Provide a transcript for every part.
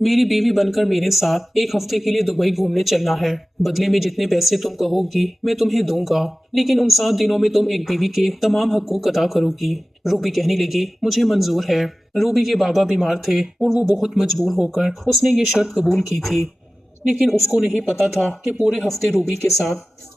मेरी बीवी बनकर मेरे साथ एक हफ्ते के लिए दुबई घूमने चलना है। बदले में जितने पैसे तुम कहोगी मैं तुम्हें दूंगा, लेकिन उन 7 दिनों में तुम एक बीवी के तमाम हकूक अदा करोगी। रूबी कहने लगी, मुझे मंजूर है। रूबी के बाबा बीमार थे और वो बहुत मजबूर होकर उसने ये शर्त कबूल की थी, लेकिन उसको नहीं पता था कि पूरे हफ्ते रूबी के साथ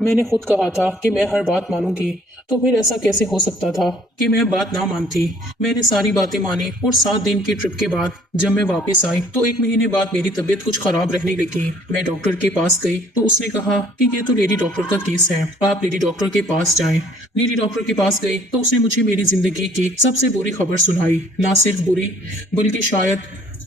मैंने खुद कहा था कि मैं हर बात मानूंगी, तो फिर ऐसा कैसे हो सकता था कि मैं बात ना मानती। मैंने सारी बातें मानी और 7 दिन की ट्रिप के बाद जब मैं वापस आई तो 1 महीने बाद मेरी तबीयत कुछ खराब रहने लगी। मैं डॉक्टर के पास गई तो उसने कहा कि ये तो लेडी डॉक्टर का केस है, आप लेडी डॉक्टर के पास जाएं। लेडी डॉक्टर के पास गई तो उसने मुझे मेरी जिंदगी की सबसे बुरी खबर सुनाई। ना सिर्फ बुरी बल्कि शायद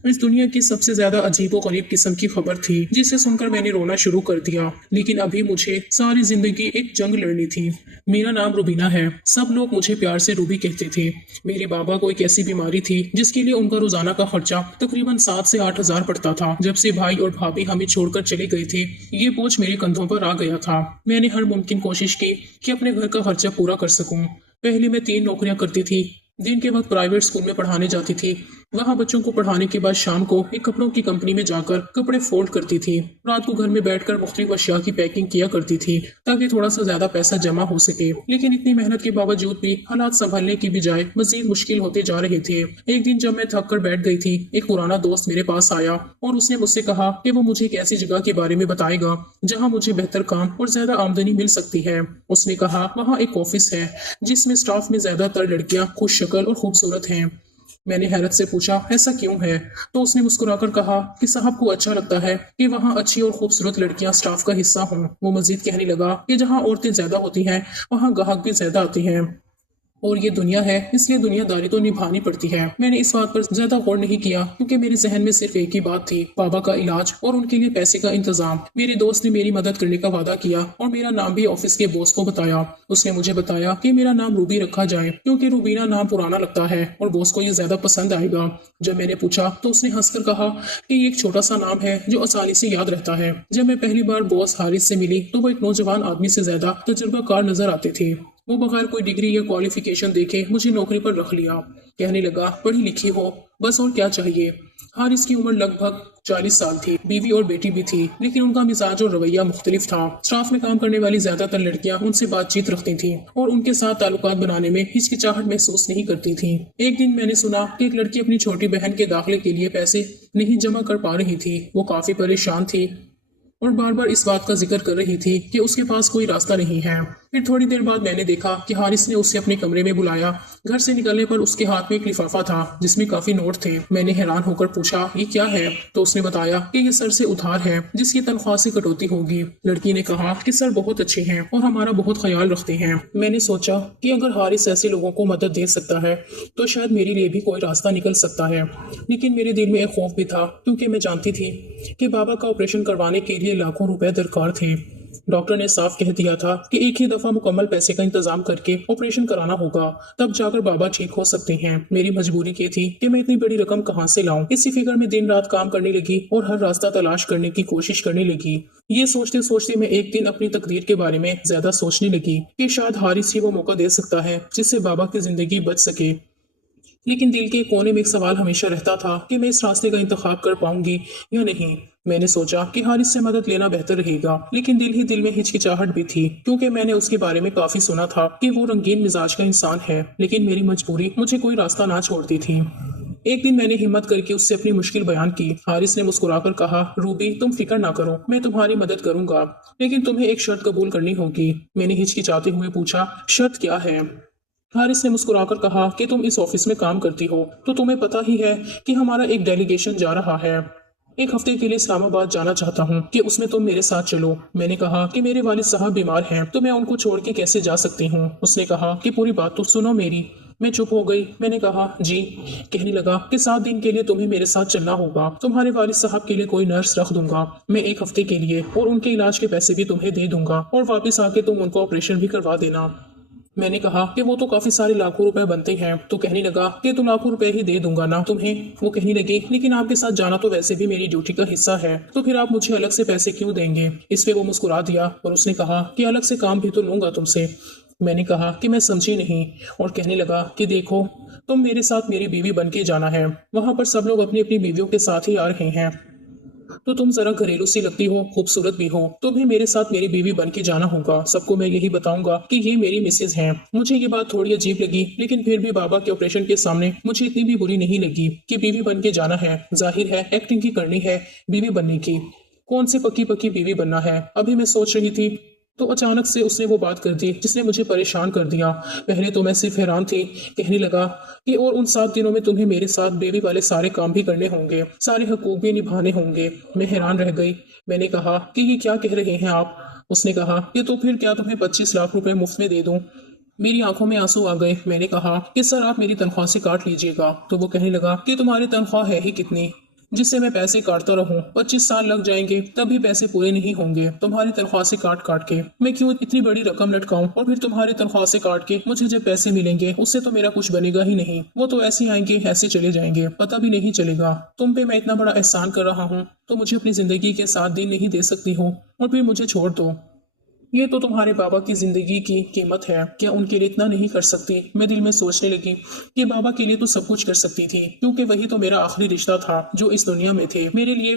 इस दुनिया की सबसे ज्यादा अजीबो गरीब किस्म की खबर थी, जिसे सुनकर मैंने रोना शुरू कर दिया। लेकिन अभी मुझे सारी जिंदगी एक जंग लड़नी थी। मेरा नाम रुबीना है। सब लोग मुझे प्यार से रूबी कहते थे। मेरे बाबा को एक ऐसी बीमारी थी जिसके लिए उनका रोजाना का खर्चा तकरीबन 7 से 8 हजार पड़ता था। जब से भाई और भाभी हमें छोड़कर चले गए थे, ये बोझ मेरे कंधों पर आ गया था। मैंने हर मुमकिन कोशिश की कि अपने घर का खर्चा पूरा कर सकूं। पहले मैं 3 नौकरियां करती थी। दिन के वक्त प्राइवेट स्कूल में पढ़ाने जाती थी। वहाँ बच्चों को पढ़ाने के बाद शाम को एक कपड़ों की कंपनी में जाकर कपड़े फोल्ड करती थी। रात को घर में बैठकर मुख्तलिफ अशिया की पैकिंग किया करती थी ताकि थोड़ा सा ज्यादा पैसा जमा हो सके। लेकिन इतनी मेहनत के बावजूद भी हालात संभलने की बजाय मजीद मुश्किल होते जा रहे थे। एक दिन जब मैं थक कर बैठ गई थी, एक पुराना दोस्त मेरे पास आया और उसने मुझसे कहा कि वो मुझे एक ऐसी जगह के बारे में बताएगा जहाँ मुझे बेहतर काम और ज्यादा आमदनी मिल सकती है। उसने कहा वहाँ एक ऑफिस है जिसमें स्टाफ में ज्यादातर लड़कियां खुश शक्ल और खूबसूरत हैं। मैंने हैरत से पूछा, ऐसा क्यों है? तो उसने मुस्कुराकर कहा कि साहब को अच्छा लगता है कि वहाँ अच्छी और खूबसूरत लड़कियां स्टाफ का हिस्सा हों। वो मजीद कहने लगा कि जहाँ औरतें ज्यादा होती हैं वहाँ ग्राहक भी ज्यादा आते हैं, और ये दुनिया है इसलिए दुनियादारी तो निभानी पड़ती है। मैंने इस बात पर ज्यादा गौर नहीं किया क्योंकि मेरे जहन में सिर्फ एक ही बात थी, बाबा का इलाज और उनके लिए पैसे का इंतजाम। मेरे दोस्त ने मेरी मदद करने का वादा किया और मेरा नाम भी ऑफिस के बॉस को बताया। उसने मुझे बताया कि मेरा नाम रूबी रखा जाए क्योंकि रूबीना नाम पुराना लगता है और बॉस को ये ज्यादा पसंद आएगा। जब मैंने पूछा तो उसने हंसकर कहा कि ये एक छोटा सा नाम है जो आसानी से याद रहता है। जब मैं पहली बार बॉस हारिस से मिली तो वो एक नौजवान आदमी से ज्यादा तजुर्बाकार नजर आते थे। वो बगैर कोई डिग्री या क्वालिफिकेशन देखे मुझे नौकरी पर रख लिया। कहने लगा, पढ़ी लिखी हो बस, और क्या चाहिए। हारिस की उम्र लगभग 40 साल थी। बीवी और बेटी भी थी, लेकिन उनका मिजाज और रवैया मुख्तलिफ था। स्टाफ में काम करने वाली ज्यादातर लड़कियां उनसे बातचीत रखती थीं और उनके साथ ताल्लुकात बनाने में हिचकिचाहट महसूस नहीं करती थीं। एक दिन मैंने सुना कि एक लड़की अपनी छोटी बहन के दाखिले के लिए पैसे नहीं जमा कर पा रही थी। वो काफी परेशान थी और बार बार इस बात का जिक्र कर रही थी कि उसके पास कोई रास्ता नहीं है। फिर थोड़ी देर बाद मैंने देखा कि हारिस ने उसे अपने कमरे में बुलाया। घर से निकलने पर उसके हाथ में एक लिफाफा था जिसमें काफी नोट थे। मैंने हैरान होकर पूछा, ये क्या है? तो उसने बताया कि ये सर से उधार है जिसकी तनख्वाह से कटौती होगी। लड़की ने कहा कि सर बहुत अच्छे हैं और हमारा बहुत ख्याल रखते हैं। मैंने सोचा कि अगर हारिस ऐसे लोगों को मदद दे सकता है तो शायद मेरे लिए भी कोई रास्ता निकल सकता है। लेकिन मेरे दिल में एक खौफ भी था क्योंकि मैं जानती थी कि बाबा का ऑपरेशन करवाने के लिए लाखों रुपए दरकार थे। डॉक्टर ने साफ कह दिया था कि एक ही दफा मुकम्मल पैसे का इंतजाम करके ऑपरेशन कराना होगा, तब जाकर बाबा ठीक हो सकते हैं। मेरी मजबूरी ये थी कि मैं इतनी बड़ी रकम कहां से लाऊं। इसी फिक्र में दिन रात काम करने लगी और हर रास्ता तलाश करने की कोशिश करने लगी। ये सोचते सोचते मैं एक दिन अपनी तकदीर के बारे में ज्यादा सोचने लगी कि शायद हारिस ही वो मौका दे सकता है जिससे बाबा की जिंदगी बच सके। लेकिन दिल के कोने में एक सवाल हमेशा रहता था कि मैं इस रास्ते का इंतखाब कर पाऊंगी या नहीं। मैंने सोचा कि हारिस से मदद लेना बेहतर रहेगा, लेकिन दिल ही दिल में हिचकिचाहट भी थी क्योंकि मैंने उसके बारे में काफी सुना था कि वो रंगीन मिजाज का इंसान है। लेकिन मेरी मजबूरी मुझे कोई रास्ता ना छोड़ती थी। एक दिन मैंने हिम्मत करके उससे अपनी मुश्किल बयान की। हारिस ने मुस्कुराकर कहा, रूबी तुम फिक्र ना करो, मैं तुम्हारी मदद करूंगा, लेकिन तुम्हें एक शर्त कबूल करनी होगी। मैंने हिचकिचाते हुए पूछा, शर्त क्या है? हारिस ने मुस्कुराकर कहा कि तुम इस ऑफिस में काम करती हो तो तुम्हें पता ही है कि हमारा एक डेलीगेशन जा रहा है। एक हफ्ते के लिए इस्लामाबाद जाना चाहता हूँ कि उसमें तुम मेरे साथ चलो। मैंने कहा कि मेरे वालिद साहब बीमार हैं तो मैं उनको छोड़ के कैसे जा सकती हूँ। उसने कहा कि पूरी बात तो सुनो मेरी। मैं चुप हो गई। मैंने कहा जी। कहने लगा कि 7 दिन के लिए तुम्हें मेरे साथ चलना होगा। तुम्हारे वालिद साहब के लिए कोई नर्स रख दूंगा मैं एक हफ्ते के लिए, और उनके इलाज के पैसे भी तुम्हें दे दूंगा, और वापस आके तुम उनको ऑपरेशन भी करवा देना। मैंने कहा कि वो तो काफी सारे लाखों रुपए बनते हैं। तो कहने लगा कि तुम लाखों रुपए ही दे दूंगा ना तुम्हें। वो कहने लगी, लेकिन आपके साथ जाना तो वैसे भी मेरी ड्यूटी का हिस्सा है, तो फिर आप मुझे अलग से पैसे क्यों देंगे? इस पे वो मुस्कुरा दिया और उसने कहा कि अलग से काम भी तो लूंगा तुमसे। मैंने कहा कि मैं समझी नहीं, और कहने लगा कि देखो तुम मेरे साथ मेरी बीवी बन के जाना है। वहां पर सब लोग अपनी अपनी बीवियों के साथ ही आ रहे हैं, तो तुम जरा घरेलू सी लगती हो, खूबसूरत भी हो। तुम्हें मेरे साथ मेरी बीवी बन के जाना होगा। सबको मैं यही बताऊंगा कि ये मेरी मिसेज हैं। मुझे ये बात थोड़ी अजीब लगी, लेकिन फिर भी बाबा के ऑपरेशन के सामने मुझे इतनी भी बुरी नहीं लगी कि बीवी बन के जाना है। जाहिर है एक्टिंग की करनी है बीवी बनने की, कौन सी पक्की पक्की बीवी बनना है। अभी मैं सोच रही थी तो अचानक से उसने वो बात कर दी जिसने मुझे परेशान कर दिया। पहले तो मैं सिर्फ हैरान थी। कहने लगा कि और उन 7 दिनों में तुम्हें मेरे साथ बेबी वाले सारे काम भी करने होंगे, सारे हकूक भी निभाने होंगे। मैं हैरान रह गई। मैंने कहा कि ये क्या कह रहे हैं आप। उसने कहा कि तो फिर क्या तुम्हें 25 लाख रुपए मुफ्त में दे दूं। मेरी आंखों में आंसू आ गए। मैंने कहा कि सर आप मेरी तनख्वाह से काट लीजिएगा। तो वो कहने लगा कि तुम्हारी तनख्वाह है ही कितनी जिससे मैं पैसे काटता रहूं। 25 साल लग जाएंगे तब भी पैसे पूरे नहीं होंगे तुम्हारी तनख्वाह से काट काट के। मैं क्यों इतनी बड़ी रकम लटकाऊं और फिर तुम्हारी तनख्वाह से काट के मुझे जब पैसे मिलेंगे उससे तो मेरा कुछ बनेगा ही नहीं। वो तो ऐसे आएंगे ऐसे चले जाएंगे, पता भी नहीं चलेगा। तुम पे मैं इतना बड़ा एहसान कर रहा हूँ तो मुझे अपनी जिंदगी के 7 दिन नहीं दे सकती हो और फिर मुझे छोड़ दो। ये तो तुम्हारे बाबा की जिंदगी की कीमत है, क्या उनके लिए इतना नहीं कर सकती। मैं दिल में सोचने लगी कि बाबा के लिए तो सब कुछ कर सकती थी, क्योंकि वही तो मेरा आखिरी रिश्ता था जो इस दुनिया में थे मेरे लिए।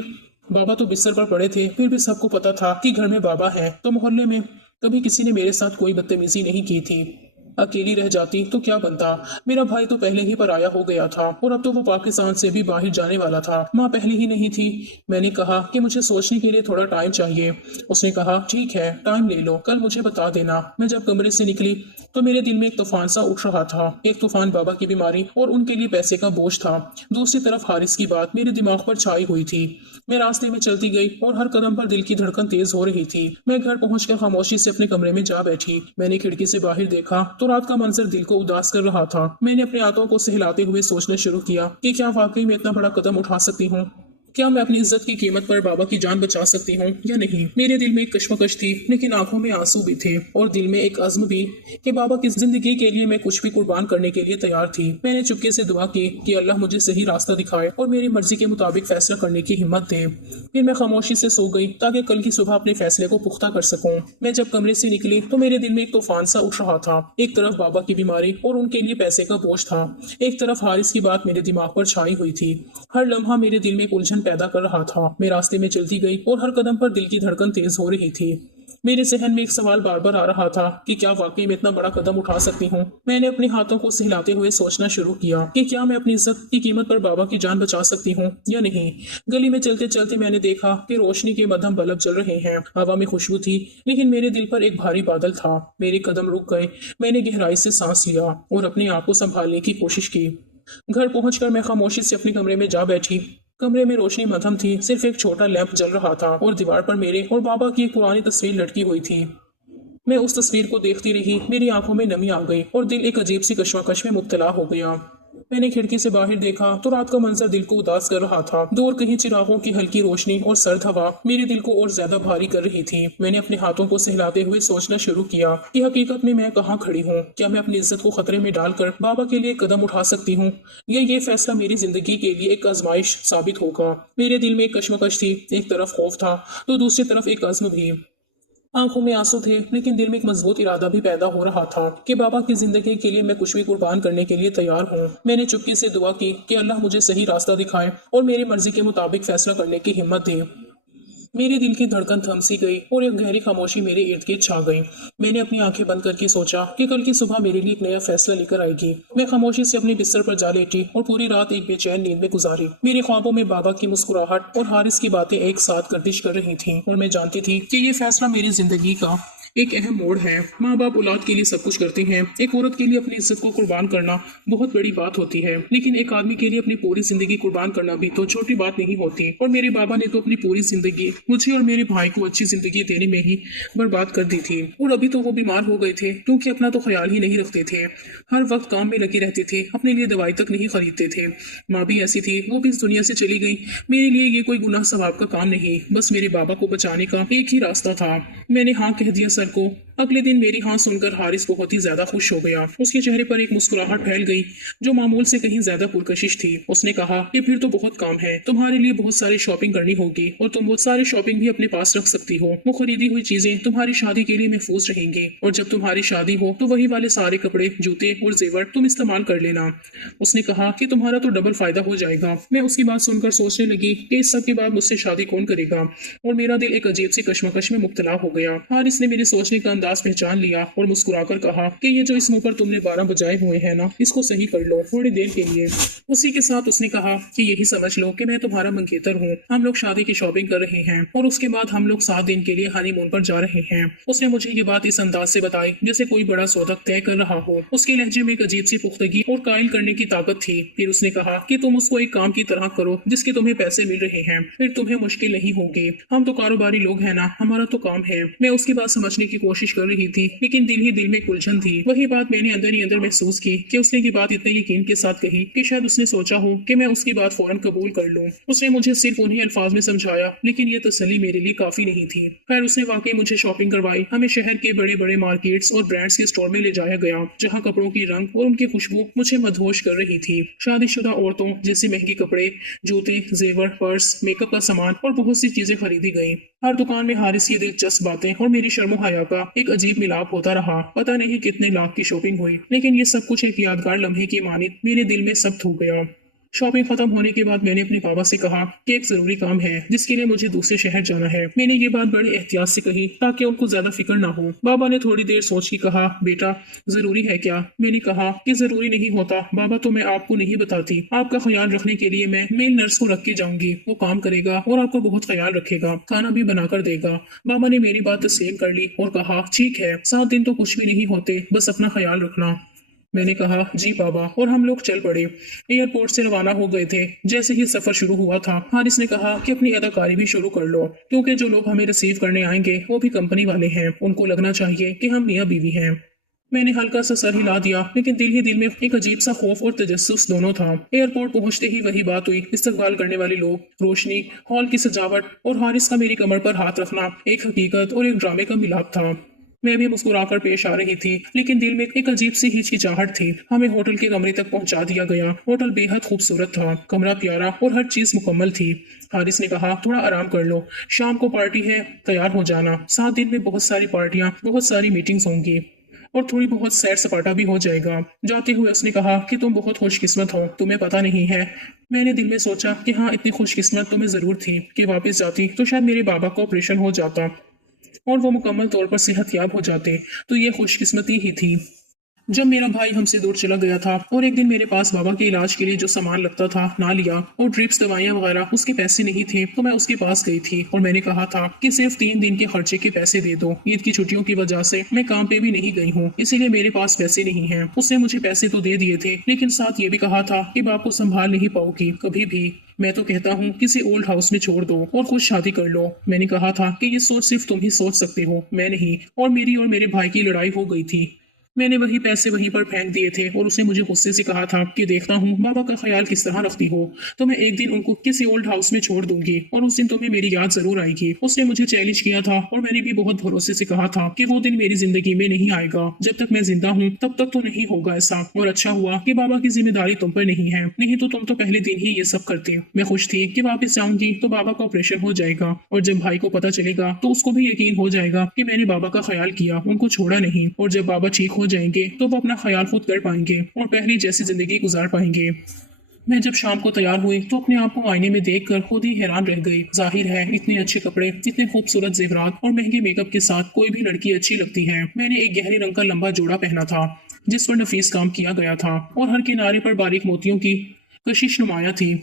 बाबा तो बिस्तर पर पड़े थे, फिर भी सबको पता था कि घर में बाबा है। तो मोहल्ले में कभी किसी ने मेरे साथ कोई बदतमीजी नहीं की थी। अकेली रह जाती तो क्या बनता। मेरा भाई तो पहले ही पराया हो गया था और अब तो वो पाकिस्तान से भी बाहर जाने वाला था। माँ पहले ही नहीं थी। मैंने कहा कि मुझे सोचने के लिए थोड़ा टाइम चाहिए। उसने कहा ठीक है टाइम ले लो, कल मुझे बता देना। मैं जब कमरे से निकली तो मेरे दिल में एक तूफान सा उठ रहा था। एक तूफान बाबा की बीमारी और उनके लिए पैसे का बोझ था। दूसरी तरफ हारिस की बात मेरे दिमाग पर छाई हुई थी। मैं रास्ते में चलती गई और हर कदम पर दिल की धड़कन तेज हो रही थी। मैं घर पहुंचकर खामोशी से अपने कमरे में जा बैठी। मैंने खिड़की से बाहर देखा तो रात का मंजर दिल को उदास कर रहा था। मैंने अपने हाथों को सहलाते हुए सोचना शुरू किया कि क्या वाकई में इतना बड़ा कदम उठा सकती हूँ। क्या मैं अपनी इज्जत की कीमत पर बाबा की जान बचा सकती हूँ या नहीं। मेरे दिल में एक कश्मकश थी, लेकिन आंखों में आंसू भी थे और दिल में एक अज़्म भी कि बाबा की जिंदगी के लिए मैं कुछ भी कुर्बान करने के लिए तैयार थी। मैंने चुपके से दुआ की कि अल्लाह मुझे सही रास्ता दिखाए और मेरी मर्जी के मुताबिक फैसला करने की हिम्मत दे। फिर मैं खामोशी से सो गई ताकि कल की सुबह अपने फैसले को पुख्ता कर सकूं। मैं जब कमरे से निकली तो मेरे दिल में एक तूफान सा उठ रहा था। एक तरफ बाबा की बीमारी और उनके लिए पैसे का बोझ था, एक तरफ हारिस की बात मेरे दिमाग पर छाई हुई थी। हर लम्हा मेरे दिल में एक उलझन पैदा कर रहा था। मैं रास्ते में चलती गई और हर कदम पर दिल की धड़कन तेज हो रही थी। मेरे जहन में एक सवाल बार बार आ रहा था कि क्या वाकई में इतना बड़ा कदम उठा सकती हूँ। मैंने अपने हाथों को सहलाते हुए सोचना शुरू किया कि क्या मैं अपनी इज्जत की कीमत पर बाबा की जान बचा सकती हूँ या नहीं। गली में चलते चलते मैंने देखा कि रोशनी के मध्यम बल्ब जल रहे हैं। हवा में खुशबू थी, लेकिन मेरे दिल पर एक भारी बादल था। मेरे कदम रुक गए। मैंने गहराई से सांस लिया और अपने आप को संभालने की कोशिश की। घर पहुंचकर मैं खामोशी से अपने कमरे में जा बैठी। कमरे में रोशनी मध्यम थी, सिर्फ एक छोटा लैंप जल रहा था और दीवार पर मेरे और बाबा की एक पुरानी तस्वीर लटकी हुई थी। मैं उस तस्वीर को देखती रही। मेरी आंखों में नमी आ गई और दिल एक अजीब सी कश्मकश में मुब्तला हो गया। मैंने खिड़की से बाहर देखा तो रात का मंजर दिल को उदास कर रहा था। दूर कहीं चिरागों की हल्की रोशनी और सर्द हवा मेरे दिल को और ज्यादा भारी कर रही थी। मैंने अपने हाथों को सहलाते हुए सोचना शुरू किया कि हकीकत में मैं कहाँ खड़ी हूँ। क्या मैं अपनी इज्जत को खतरे में डालकर बाबा के लिए कदम उठा सकती हूँ, या ये फैसला मेरी जिंदगी के लिए एक आजमाइश साबित होगा। मेरे दिल में एक कश्मकश थी, एक तरफ खौफ था तो दूसरी तरफ एक अज़्म भी। आंखों में आंसू थे, लेकिन दिल में एक मजबूत इरादा भी पैदा हो रहा था कि बाबा की जिंदगी के लिए मैं कुछ भी कुर्बान करने के लिए तैयार हूँ। मैंने चुपके से दुआ की कि अल्लाह मुझे सही रास्ता दिखाए और मेरी मर्जी के मुताबिक फैसला करने की हिम्मत दे। मेरे दिल की धड़कन थम सी गई और एक गहरी खामोशी मेरे इर्द गिर्द छा गई। मैंने अपनी आंखें बंद करके सोचा कि कल की सुबह मेरे लिए एक नया फैसला लेकर आएगी। मैं खामोशी से अपने बिस्तर पर जा लेटी और पूरी रात एक बेचैन नींद में गुजारी। मेरे ख्वाबों में बाबा की मुस्कुराहट और हारिस की बातें एक साथ गर्दिश कर रही थीं और मैं जानती थी कि ये फैसला मेरी जिंदगी का एक अहम मोड़ है। माँ बाप औलाद के लिए सब कुछ करते हैं। एक औरत के लिए अपनी इज्जत को कुर्बान करना बहुत बड़ी बात होती है, लेकिन एक आदमी के लिए अपनी पूरी जिंदगी कुर्बान करना भी तो छोटी बात नहीं होती। और मेरे बाबा ने तो अपनी पूरी जिंदगी मुझे और मेरे भाई को अच्छी जिंदगी देने में ही बर्बाद कर दी थी। और अभी तो वो बीमार हो गए थे, क्योंकि अपना तो ख्याल ही नहीं रखते थे। हर वक्त काम में लगे रहते थे, अपने लिए दवाई तक नहीं खरीदते थे। माँ भी ऐसी थी, वो भी इस दुनिया से चली गई। मेरे लिए ये कोई गुनाह सवाब का काम नहीं, बस मेरे बाबा को बचाने का एक ही रास्ता था। मैंने हाँ कह दिया सर को अगले दिन मेरी हाँ सुनकर हारिस बहुत ही ज्यादा खुश हो गया। उसके चेहरे पर एक मुस्कुराहट फैल गई जो मामूल से कहीं ज्यादा पुरकशिश थी। उसने कहा कि फिर तो बहुत काम है, तुम्हारे लिए बहुत सारी शॉपिंग करनी होगी और तुम वो सारी शॉपिंग भी अपने पास रख सकती हो। वो खरीदी हुई चीजें तुम्हारी शादी के लिए महफूज रहेंगी और जब तुम्हारी शादी हो तो वही वाले सारे कपड़े, जूते और जेवर तुम इस्तेमाल कर लेना। उसने कहा कि तुम्हारा तो डबल फायदा हो जाएगा। मैं उसकी बात सुनकर सोचने लगी कि इस सब के बाद मुझसे शादी कौन करेगा और मेरा दिल एक अजीब सी कश्मकश में मुब्तला हो गया। हारिस ने मेरे सोचने का अंदाज पहचान लिया और मुस्कुराकर कहा कि ये जो इस मुंह पर तुमने 12 बजाए हुए हैं ना, इसको सही कर लो थोड़ी देर के लिए। उसी के साथ उसने कहा कि यही समझ लो कि मैं तुम्हारा मंगेतर हूँ। हम लोग शादी की शॉपिंग कर रहे हैं और उसके बाद हम लोग 7 दिन के लिए हनीमून पर जा रहे हैं। उसने मुझे ये बात इस अंदाज से बताई जैसे कोई बड़ा सौदा तय कर रहा हो। उसके लहजे में एक अजीब सी पुख्तगी और कायल करने की ताकत थी। फिर उसने कहा कि तुम उसको एक काम की तरह करो जिसके तुम्हें पैसे मिल रहे हैं, फिर तुम्हें मुश्किल नहीं होगी। हम तो कारोबारी लोग हैं ना, हमारा तो काम है। मैं उसकी बात समझने की कोशिश कर रही थी लेकिन दिल ही दिल में उलझन थी। वही बात मैंने अंदर ही अंदर महसूस की कि उसने ये बात इतने यकीन के साथ कही कि शायद उसने सोचा हो कि मैं उसकी बात फौरन कबूल कर लूं। उसने मुझे सिर्फ उन्हीं अल्फाज में समझाया लेकिन ये तसल्ली मेरे लिए काफी नहीं थी। खैर उसने वाकई मुझे शॉपिंग करवाई। हमें शहर के बड़े बड़े मार्केट्स और ब्रांड्स के स्टोर में ले जाया गया जहाँ कपड़ों की रंग और उनकी खुशबू मुझे मदहोश कर रही थी। शादीशुदा औरतों जैसे महंगे कपड़े, जूते, जेवर, पर्स, मेकअप का सामान और बहुत सी चीजें खरीदी गई। हर दुकान में हारिस की दिलचस्प बातें और मेरी शर्मो हया का एक अजीब मिलाप होता रहा। पता नहीं कितने लाख की शॉपिंग हुई लेकिन ये सब कुछ एक यादगार लम्हे की मानित मेरे दिल में सब थूक गया। शॉपिंग खत्म होने के बाद मैंने अपने पापा से कहा कि एक जरूरी काम है जिसके लिए मुझे दूसरे शहर जाना है। मैंने ये बात बड़े एहतियात से कही ताकि उनको ज्यादा फिक्र ना हो। बाबा ने थोड़ी देर सोच के कहा, बेटा जरूरी है क्या? मैंने कहा कि जरूरी नहीं होता बाबा, तो मैं आपको नहीं बताती। आपका ख्याल रखने के लिए मैं मेल नर्स को रख के जाऊंगी। वो काम करेगा और आपका बहुत ख्याल रखेगा, खाना भी बनाकर देगा। बाबा ने मेरी बात तस्लीम कर ली और कहा, ठीक है, 7 दिन तो कुछ भी नहीं होते, बस अपना ख्याल रखना। मैंने कहा, जी बाबा, और हम लोग चल पड़े। एयरपोर्ट से रवाना हो गए थे। जैसे ही सफर शुरू हुआ था हारिस ने कहा कि अपनी अदाकारी भी शुरू कर लो क्योंकि जो लोग हमें रिसीव करने आएंगे वो भी कंपनी वाले हैं। उनको लगना चाहिए कि हम मियाँ बीवी हैं। मैंने हल्का सा सर हिला दिया लेकिन दिल ही दिल में एक अजीब सा खौफ और तजस्सुस दोनों था। एयरपोर्ट पहुंचते ही वही बात हुई। इस्तकबाल करने वाले लोग, रोशनी, हॉल की सजावट और हारिस का मेरी कमर पर हाथ रखना एक हकीकत और एक ड्रामे का मिलाप था। मैं भी मुस्कुराकर पेश आ रही थी लेकिन दिल में एक अजीब सी हिचकिचाहट थी। हमें होटल के कमरे तक पहुंचा दिया गया। होटल बेहद खूबसूरत था, कमरा प्यारा और हर चीज मुकम्मल थी। हारिस ने कहा, थोड़ा आराम कर लो, शाम को पार्टी है, तैयार हो जाना। 7 दिन में बहुत सारी पार्टियां, बहुत सारी मीटिंग्स होंगी और थोड़ी बहुत सैर सपाटा भी हो जाएगा। जाते हुए उसने कहा कि तुम बहुत खुशकिस्मत हो, तुम्हें पता नहीं है। मैंने दिल में सोचा कि हाँ, इतनी खुशकिस्मत तो मैं जरूर थी कि वापस जाती तो शायद मेरे बाबा का ऑपरेशन हो जाता और वो मुकम्मल तौर पर सेहतयाब हो जाते, तो ये खुशकिस्मती ही थी। जब मेरा भाई हमसे दूर चला गया था और एक दिन मेरे पास बाबा के इलाज के लिए जो सामान लगता था ना लिया और ड्रिप्स, दवाइयाँ वगैरह उसके पैसे नहीं थे, तो मैं उसके पास गई थी और मैंने कहा था कि सिर्फ 3 दिन के खर्चे के पैसे दे दो। ईद की छुट्टियों की वजह से मैं काम पे भी नहीं गई हूँ, इसीलिए मेरे पास पैसे नहीं है। उसने मुझे पैसे तो दे दिए थे लेकिन साथ ये भी कहा था कि बाप को संभाल नहीं पाओगी कभी भी। मैं तो कहता हूँ किसी ओल्ड हाउस में छोड़ दो और खुद शादी कर लो। मैंने कहा था कि ये सोच सिर्फ तुम ही सोच सकते हो, मैं नहीं। और मेरी और मेरे भाई की लड़ाई हो गई थी। मैंने वही पैसे वहीं पर फेंक दिए थे और उसने मुझे गुस्से से कहा था कि देखता हूँ बाबा का ख्याल किस तरह रखती हो, तो मैं एक दिन उनको किसी ओल्ड हाउस में छोड़ दूंगी और उस दिन तुम्हें मेरी याद जरूर आएगी। उसने मुझे चैलेंज किया था और मैंने भी बहुत भरोसे से कहा था कि वो दिन मेरी जिंदगी में नहीं आएगा। जब तक मैं जिंदा हूँ तब तक तो नहीं होगा ऐसा। और अच्छा हुआ कि बाबा की जिम्मेदारी तुम पर नहीं है, नहीं तो तुम तो पहले दिन ही ये सब करते। मैं खुश थी कि वापस जाऊंगी तो बाबा का ऑपरेशन हो जाएगा और जब भाई को पता चलेगा तो उसको भी यकीन हो जाएगा कि मैंने बाबा का ख्याल किया, उनको छोड़ा नहीं। और जब बाबा ठीक हो जाएंगे तो वो अपना ख्याल खुद कर पाएंगे और पहली जैसी जिंदगी गुजार पाएंगे। मैं जब शाम को तैयार हुई तो अपने आप को आईने में देखकर खुद ही हैरान रह गई। जाहिर है इतने अच्छे कपड़े, इतने खूबसूरत जेवरात और महंगे मेकअप के साथ कोई भी लड़की अच्छी लगती है। मैंने एक गहरे रंग का लंबा जोड़ा पहना था जिस पर नफीस काम किया गया था और हर किनारे पर बारीक मोतियों की कशिश नुमाया थी।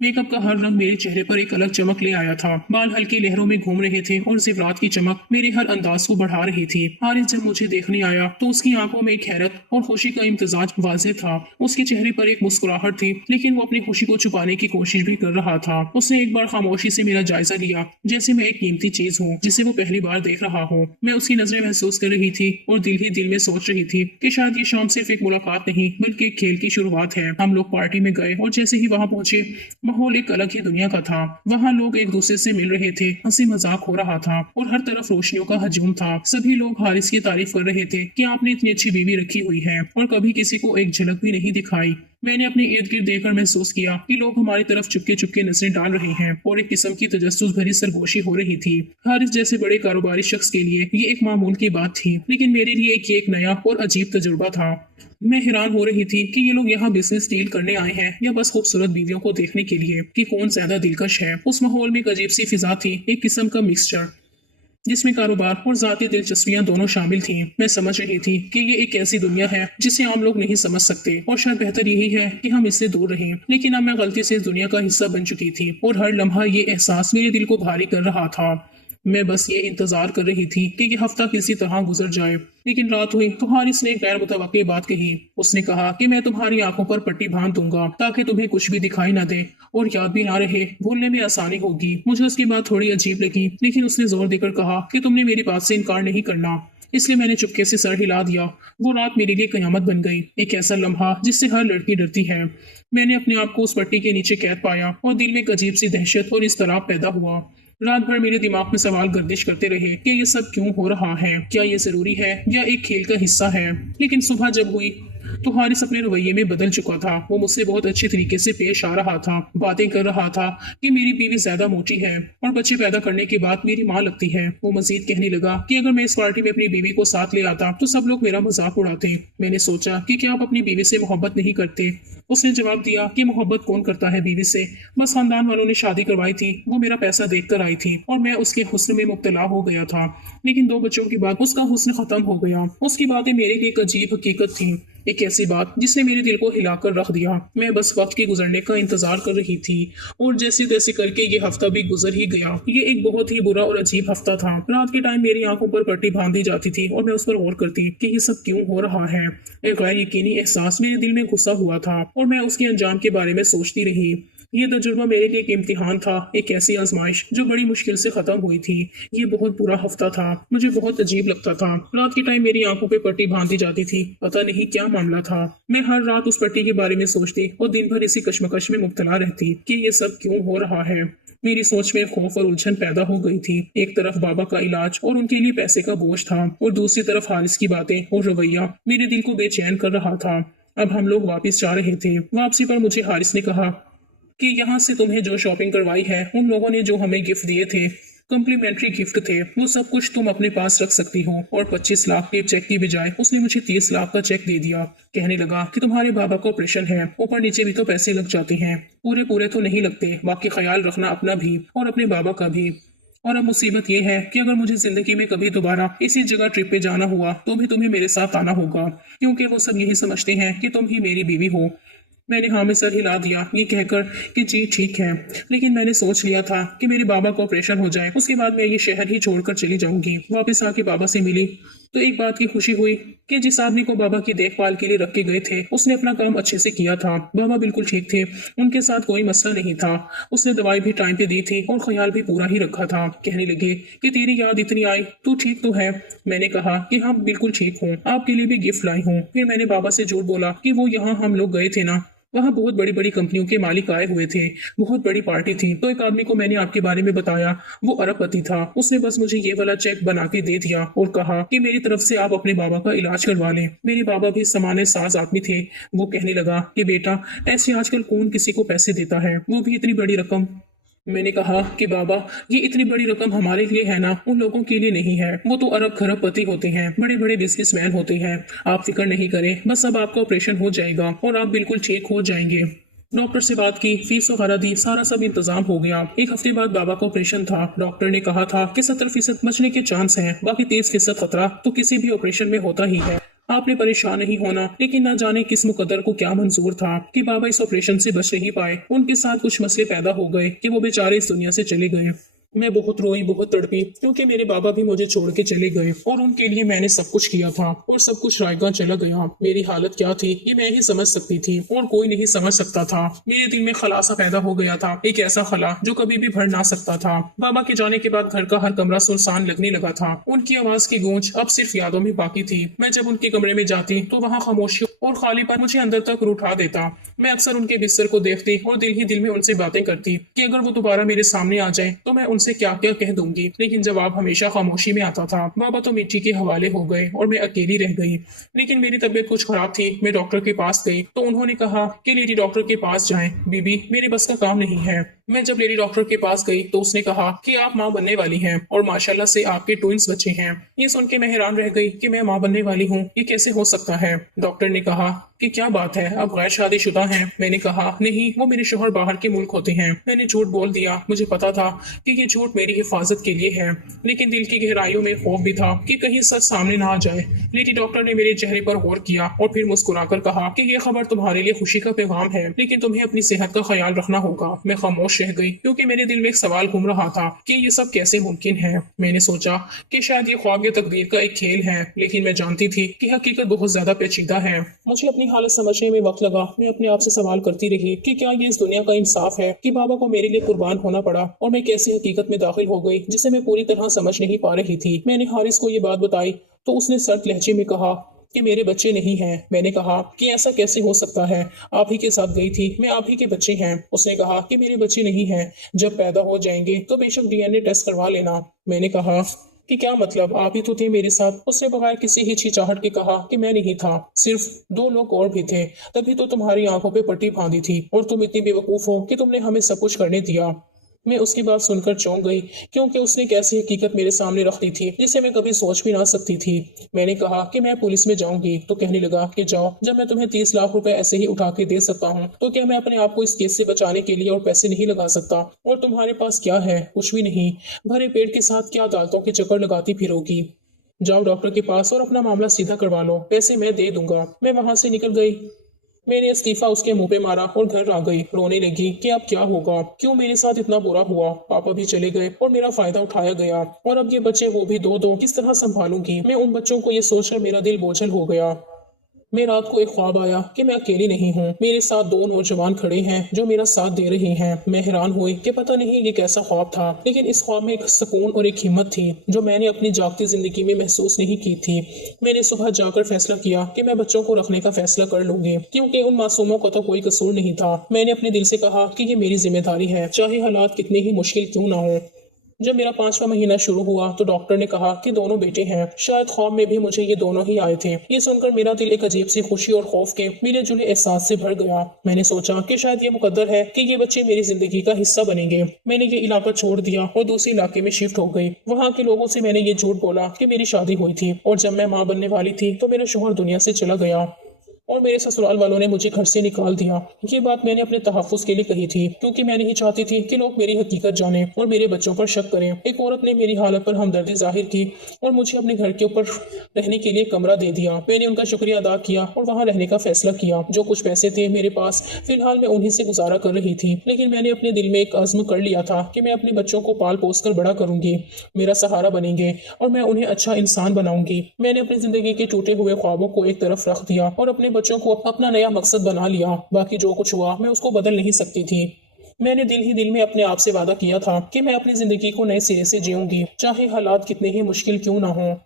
मेकअप का हर रंग मेरे चेहरे पर एक अलग चमक ले आया था। बाल हल्की लहरों में घूम रहे थे और जेवरात की चमक मेरे हर अंदाज को बढ़ा रही थी। हारिस जब मुझे देखने आया तो उसकी आंखों में एक हैरत और खुशी का इम्तिजाज वाज़ेह था। उसके चेहरे पर एक मुस्कुराहट थी लेकिन वो अपनी खुशी को छुपाने की कोशिश भी कर रहा था। उसने एक बार खामोशी से मेरा जायजा लिया जैसे मैं एक कीमती चीज हूँ जिसे वो पहली बार देख रहा हो। मैं उसकी नजरें महसूस कर रही थी और दिल ही दिल में सोच रही थी कि शायद ये शाम सिर्फ एक मुलाकात नहीं बल्कि एक खेल की शुरुआत है। हम लोग पार्टी में गए और जैसे ही वहां पहुंचे माहौल एक अलग ही दुनिया का था। वहाँ लोग एक दूसरे से मिल रहे थे, हंसी मजाक हो रहा था और हर तरफ रोशनियों का हजूम था। सभी लोग हारिस की तारीफ कर रहे थे कि आपने इतनी अच्छी बीवी रखी हुई है और कभी किसी को एक झलक भी नहीं दिखाई। मैंने अपने इर्द गिर्द देखकर महसूस किया कि लोग हमारी तरफ चुपके चुपके नजरें डाल रहे हैं और एक किस्म की तजस्सुस भरी सरगोशी हो रही थी। हारिस जैसे बड़े कारोबारी शख्स के लिए ये एक मामूल की बात थी, लेकिन मेरे लिए ये एक नया और अजीब तजुर्बा था। मैं हैरान हो रही थी कि ये लोग यहाँ बिजनेस डील करने आए हैं या बस खूबसूरत बीवियों को देखने के लिए कि कौन ज्यादा दिलकश है। उस माहौल में एक अजीब सी फिजा थी, एक किस्म का मिक्सचर जिसमें कारोबार और जाती दिलचस्पियां दोनों शामिल थीं। मैं समझ रही थी कि ये एक ऐसी दुनिया है जिसे आम लोग नहीं समझ सकते और शायद बेहतर यही है कि हम इससे दूर रहें। लेकिन अब मैं गलती से इस दुनिया का हिस्सा बन चुकी थी और हर लम्हा ये एहसास मेरे दिल को भारी कर रहा था। मैं बस ये इंतजार कर रही थी कि ये हफ्ता किसी तरह गुजर जाए। लेकिन रात हुई तो हारिस ने एक गैर मुतवक्की बात कही। उसने कहा कि मैं तुम्हारी आंखों पर पट्टी बांध दूंगा ताकि तुम्हें कुछ भी दिखाई न दे और याद भी ना रहे, भूलने में आसानी होगी। मुझे उसकी बात थोड़ी अजीब लगी, लेकिन उसने जोर देकर कहा कि तुमने मेरी बात से इनकार नहीं करना। इसलिए मैंने चुपके से सर हिला दिया। वो रात मेरे लिए कयामत बन गई, एक ऐसा लम्हा जिससे हर लड़की डरती है। मैंने अपने आप को उस पट्टी के नीचे कैद पाया और दिल में एक अजीब सी दहशत और इज़्तिराब पैदा हुआ। रात भर मेरे दिमाग में सवाल गर्दिश करते रहे कि ये सब क्यों हो रहा है, क्या ये जरूरी है या एक खेल का हिस्सा है। लेकिन सुबह जब हुई तो हारिस अपने रवैये में बदल चुका था। वो मुझसे बहुत अच्छे तरीके से पेश आ रहा था, बातें कर रहा था कि मेरी बीवी ज्यादा मोटी है और बच्चे पैदा करने के बाद मेरी माँ लगती है। वो मजीद कहने लगा कि अगर मैं इस पार्टी में अपनी बीवी को साथ ले आता तो सब लोग मेरा मजाक उड़ाते। मैंने सोचा कि क्या आप अपनी बीवी से मोहब्बत नहीं करते। उसने जवाब दिया कि मोहब्बत कौन करता है बीवी से, बस खानदान वालों ने शादी करवाई थी, वो मेरा पैसा देखकर आई थी और मैं उसके हुस्न में मुब्तला हो गया था। लेकिन 2 बच्चों के बाद उसका हुस्न खत्म हो गया। उसकी बातें मेरे लिए एक अजीब हकीकत थी, एक ऐसी बात जिसने मेरे दिल को हिलाकर रख दिया। मैं बस वक्त के गुजरने का इंतजार कर रही थी और जैसे तैसे करके ये हफ्ता भी गुजर ही गया। ये एक बहुत ही बुरा और अजीब हफ्ता था। रात के टाइम मेरी आंखों पर पट्टी बांधी जाती थी और मैं उस पर गौर करती कि ये सब क्यों हो रहा है। एक गैर यकीनी एहसास मेरे दिल में घुसा हुआ था और मैं उसके अंजाम के बारे में सोचती रही। ये तजुर्बा मेरे लिए एक इम्तिहान था, एक ऐसी आजमाइश जो बड़ी मुश्किल से खत्म हुई थी। ये बहुत बुरा हफ्ता था, मुझे बहुत अजीब लगता था। रात के टाइम मेरी आंखों पे पट्टी बांधी जाती थी, पता नहीं क्या मामला था। मैं हर रात उस पट्टी के बारे में सोचती और दिन भर इसी कश्मकश में मुब्तला रहती कि ये सब क्यों हो रहा है। मेरी सोच में खौफ और उलझन पैदा हो गई थी। एक तरफ बाबा का इलाज और उनके लिए पैसे का बोझ था और दूसरी तरफ हारिस की बातें और रवैया मेरे दिल को बेचैन कर रहा था। अब हम लोग वापस जा रहे थे। वापसी पर मुझे हारिस ने कहा कि यहाँ से तुम्हें जो शॉपिंग करवाई है, उन लोगों ने जो हमें गिफ्ट दिए थे, कम्प्लीमेंट्री गिफ्ट थे, वो सब कुछ तुम अपने पास रख सकती हो। और 25 लाख के चेक की बजाय उसने मुझे 30 लाख का चेक दे दिया। कहने लगा कि तुम्हारे बाबा का ऑपरेशन है, ऊपर नीचे भी तो पैसे लग जाते हैं, पूरे पूरे तो नहीं लगते, बाकी ख्याल रखना अपना भी और अपने बाबा का भी। और अब मुसीबत ये है कि अगर मुझे जिंदगी में कभी दोबारा इसी जगह ट्रिप पे जाना हुआ तो भी तुम्हें मेरे साथ आना होगा, क्योंकि वो सब यही समझते हैं कि तुम ही मेरी बीवी हो। मैंने हाँ में सर हिला दिया, ये कहकर कि जी ठीक है। लेकिन मैंने सोच लिया था कि मेरे बाबा का ऑपरेशन हो जाए, उसके बाद मैं ये शहर ही छोड़कर चली जाऊंगी। वापस आके बाबा से मिली तो एक बात की खुशी हुई कि जिस आदमी को बाबा की देखभाल के लिए रख के गए थे, उसने अपना काम अच्छे से किया था। बाबा बिल्कुल ठीक थे, उनके साथ कोई मसला नहीं था। उसने दवाई भी टाइम पे दी थी और ख्याल भी पूरा ही रखा था। कहने लगे कि तेरी याद इतनी आई, तू ठीक तो है? मैंने कहा कि हाँ बिल्कुल ठीक हूँ, आपके लिए भी गिफ्ट लाई हूँ। फिर मैंने बाबा से झूठ बोला कि वो यहाँ हम लोग गए थे ना, वहाँ बहुत बड़ी बड़ी कंपनियों के मालिक आए हुए थे, बहुत बड़ी पार्टी थी। तो एक आदमी को मैंने आपके बारे में बताया, वो अरबपति था। उसने बस मुझे ये वाला चेक बना के दे दिया और कहा कि मेरी तरफ से आप अपने बाबा का इलाज करवा लें। मेरे बाबा भी समाने साज आदमी थे। वो कहने लगा कि बेटा, ऐसे आजकल कौन किसी को पैसे देता है, वो भी इतनी बड़ी रकम। मैंने कहा कि बाबा, ये इतनी बड़ी रकम हमारे लिए है ना, उन लोगों के लिए नहीं है। वो तो अरब खरबपति होते हैं, बड़े बड़े बिजनेसमैन होते हैं। आप फिक्र नहीं करें, बस अब आपका ऑपरेशन हो जाएगा और आप बिल्कुल ठीक हो जाएंगे। डॉक्टर से बात की, फीस वगैरह दी, सारा सब इंतजाम हो गया। 1 हफ्ते बाद बाबा का ऑपरेशन था। डॉक्टर ने कहा था कि 70% बचने के चांस हैं, बाकी 30% खतरा तो किसी भी ऑपरेशन में होता ही है। आपने परेशान नहीं होना। लेकिन न जाने किस मुकद्दर को क्या मंजूर था कि बाबा इस ऑपरेशन से बच नहीं पाए। उनके साथ कुछ मसले पैदा हो गए कि वो बेचारे इस दुनिया से चले गए। मैं बहुत रोई, बहुत तड़पी, क्योंकि मेरे बाबा भी मुझे छोड़ के चले गए और उनके लिए मैंने सब कुछ किया था और सब कुछ रायगा चला गया। मेरी हालत क्या थी ये मैं ही समझ सकती थी और कोई नहीं समझ सकता था। मेरे दिल में खलासा पैदा हो गया था, एक ऐसा खला जो कभी भी भर ना सकता था। बाबा के जाने के बाद घर का हर कमरा सुनसान लगने लगा था। उनकी आवाज की गूंज अब सिर्फ यादों में बाकी थी। मैं जब उनके कमरे में जाती तो वहाँ खामोशी और खालीपन मुझे अंदर तक उठा देता। मैं अक्सर उनके बिस्तर को देखती और दिल ही दिल में उनसे बातें करती कि अगर वो दोबारा मेरे सामने आ जाए तो मैं उनसे क्या क्या कह दूंगी, लेकिन जवाब हमेशा खामोशी में आता था। बाबा तो मिट्टी के हवाले हो गए और मैं अकेली रह गई। लेकिन मेरी तबीयत कुछ खराब थी। मैं डॉक्टर के पास गई तो उन्होंने कहा कि लेडी डॉक्टर के पास जाएं। बीबी, मेरे बस का काम नहीं है। मैं जब लेडी डॉक्टर के पास गई तो उसने कहा कि आप माँ बनने वाली हैं और माशाल्लाह से आपके ट्विंस बच्चे हैं। ये सुन के मैं हैरान रह गई कि मैं माँ बनने वाली हूँ, ये कैसे हो सकता है। डॉक्टर ने कहा कि क्या बात है, आप गैर शादीशुदा हैं। मैंने कहा नहीं, वो मेरे शोहर बाहर के मुल्क होते हैं। मैंने झूठ बोल दिया। मुझे पता था कि ये झूठ मेरी हिफाजत के लिए है, लेकिन दिल की गहराइयों में खौफ भी था कि कहीं सच सामने ना आ जाए। लेडी डॉक्टर ने मेरे चेहरे पर गौर किया और फिर मुस्कुराकर कहा कि ये खबर तुम्हारे लिए खुशी का पैगाम है, लेकिन तुम्हें अपनी सेहत का ख्याल रखना होगा। मैं खामोश रह गई क्योंकि मेरे दिल में एक सवाल घूम रहा था कि ये सब कैसे मुमकिन है। मैंने सोचा कि शायद ये ख्वाब या तकदीर का एक खेल है, लेकिन मैं जानती थी कि हकीकत बहुत ज्यादा पेचीदा है। मुझे अपनी हालत समझने में वक्त लगा। मैं अपने आप से सवाल करती रही कि क्या ये इस दुनिया का इंसाफ है कि बाबा को मेरे लिए कुर्बान होना पड़ा और मैं कैसी हकीकत में दाखिल हो गई जिसे मैं पूरी तरह समझ नहीं पा रही थी। मैंने हारिस को ये बात बताई तो उसने सर्द लहजे में कहा कि मेरे बच्चे नहीं हैं। मैंने कहा कि ऐसा कैसे हो सकता है, आप ही के साथ गई थी, मैं आप ही के बच्चे हैं। उसने कहा कि मेरे बच्चे नहीं हैं, जब पैदा हो जाएंगे तो बेशक डीएनए टेस्ट करवा लेना। मैंने कहा कि क्या मतलब, आप ही तो थे मेरे साथ। उसने बगैर किसी हिचकिचाहट के कहा कि मैं नहीं था, सिर्फ दो लोग और भी थे। तभी तो तुम्हारी आंखों पे पट्टी बांधी थी और तुम इतनी बेवकूफ हो कि तुमने हमें सब कुछ करने दिया। मैं उसकी बात सुनकर चौंक गई क्योंकि उसने एक ऐसी हकीकत मेरे सामने रख दी थी जिसे मैं कभी सोच भी ना सकती थी। मैंने कहा कि मैं पुलिस में जाऊंगी तो कहने लगा कि जाओ, जब मैं तुम्हें 30 लाख रुपए ऐसे ही उठा के दे सकता हूँ तो क्या मैं अपने आप को इस केस से बचाने के लिए और पैसे नहीं लगा सकता। और तुम्हारे पास क्या है, कुछ भी नहीं। भरे पेट के साथ क्या अदालतों के चक्कर लगाती फिरोगी। जाओ डॉक्टर के पास और अपना मामला सीधा करवा लो, पैसे मैं दे दूंगा। मैं वहां से निकल गई। मैंने इस्तीफा उसके मुंह पे मारा और घर आ गई। रोने लगी कि अब क्या होगा, क्यों मेरे साथ इतना बुरा हुआ। पापा भी चले गए और मेरा फायदा उठाया गया और अब ये बच्चे, वो भी दो दो, किस तरह संभालूंगी मैं उन बच्चों को। ये सोचकर मेरा दिल बोझल हो गया। मैं रात को एक ख्वाब आया कि मैं अकेली नहीं हूँ, मेरे साथ दो नौजवान खड़े हैं जो मेरा साथ दे रहे हैं। मैं हैरान हुई कि पता नहीं ये कैसा ख्वाब था, लेकिन इस ख्वाब में एक सुकून और एक हिम्मत थी जो मैंने अपनी जागती जिंदगी में महसूस नहीं की थी। मैंने सुबह जाकर फैसला किया कि मैं बच्चों को रखने का फैसला कर लूंगी क्योंकि उन मासूमों का तो कोई कसूर नहीं था। मैंने अपने दिल से कहा कि ये मेरी जिम्मेदारी है, चाहे हालात कितने ही मुश्किल क्यों ना हो। जब मेरा 5वां महीना शुरू हुआ तो डॉक्टर ने कहा कि दोनों बेटे हैं। शायद ख्वाब में भी मुझे ये दोनों ही आए थे। ये सुनकर मेरा दिल एक अजीब सी खुशी और खौफ के मिले जुले एहसास से भर गया। मैंने सोचा कि शायद ये मुकद्दर है कि ये बच्चे मेरी जिंदगी का हिस्सा बनेंगे। मैंने ये इलाका छोड़ दिया और दूसरे इलाके में शिफ्ट हो गई। वहाँ के लोगों से मैंने ये झूठ बोला कि मेरी शादी हुई थी और जब मैं माँ बनने वाली थी तो मेरा शोहर दुनिया से चला गया और मेरे ससुराल वालों ने मुझे घर से निकाल दिया। ये बात मैंने अपने तहफ़्फ़ुज़ के लिए कही थी क्योंकि मैं नहीं चाहती थी कि लोग मेरी हकीकत जानें और मेरे बच्चों पर शक करें। एक औरत ने मेरी हालत पर हमदर्दी जाहिर की और मुझे अपने घर के ऊपर रहने के लिए कमरा दे दिया। मैंने उनका शुक्रिया अदा किया और वहाँ रहने का फैसला किया। जो कुछ पैसे थे मेरे पास, फिलहाल मैं उन्हीं से गुजारा कर रही थी, लेकिन मैंने अपने दिल में एक अज़्म कर लिया था कि मैं अपने बच्चों को पाल पोस कर बड़ा करूंगी, मेरा सहारा बनेंगे और मैं उन्हें अच्छा इंसान बनाऊंगी। मैंने अपनी जिंदगी के टूटे हुए ख्वाबों को एक तरफ रख दिया और अपने बच्चों को अपना नया मकसद बना लिया। बाकी जो कुछ हुआ मैं उसको बदल नहीं सकती थी। मैंने दिल ही दिल में अपने आप से वादा किया था कि मैं अपनी जिंदगी को नए सिरे से जीऊंगी, चाहे हालात कितने ही मुश्किल क्यों ना हो।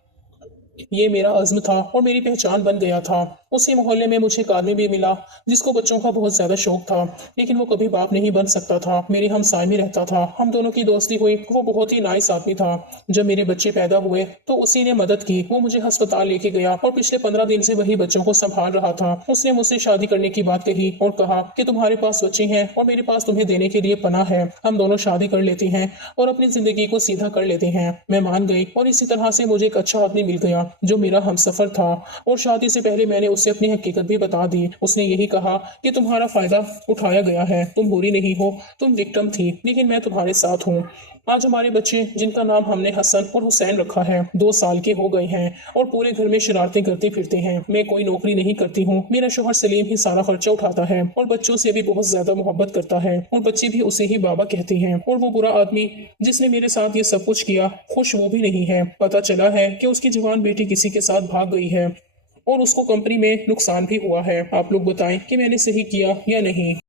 ये मेरा अज़्म था और मेरी पहचान बन गया था। उसी मोहल्ले में मुझे एक आदमी भी मिला जिसको बच्चों का बहुत ज्यादा शौक था, लेकिन वो कभी बाप नहीं बन सकता था। मेरे हमसाए में रहता था। हम दोनों की दोस्ती हुई। वो बहुत ही नाइस आदमी था। जब मेरे बच्चे पैदा हुए तो उसी ने मदद की। वो मुझे अस्पताल लेके गया और पिछले 15 दिन से वही बच्चों को संभाल रहा था। उसने मुझसे शादी करने की बात कही और कहा कि तुम्हारे पास बच्चे हैं और मेरे पास तुम्हें देने के लिए पनाह है, हम दोनों शादी कर लेते हैं और अपनी जिंदगी को सीधा कर लेते हैं। मैं मान गई और इसी तरह से मुझे एक अच्छा आदमी मिल गया जो मेरा हमसफर था और शादी से पहले मैंने उससे अपनी हकीकत भी बता दी। उसने यही कहा कि तुम्हारा फायदा उठाया गया है, तुम बुरी नहीं हो, तुम विक्टिम थी, लेकिन मैं तुम्हारे साथ हूँ। आज हमारे बच्चे, जिनका नाम हमने हसन और हुसैन रखा है, 2 साल के हो गए हैं और पूरे घर में शरारतें करते फिरते हैं। मैं कोई नौकरी नहीं करती हूँ। मेरा शौहर सलीम ही सारा खर्चा उठाता है और बच्चों से भी बहुत ज्यादा मोहब्बत करता है और बच्चे भी उसे ही बाबा कहते हैं। और वो बुरा आदमी जिसने मेरे साथ ये सब कुछ किया, खुश वो भी नहीं है। पता चला है कि उसकी जवान बेटी किसी के साथ भाग गई है और उसको कंपनी में नुकसान भी हुआ है। आप लोग बताएं कि मैंने सही किया या नहीं।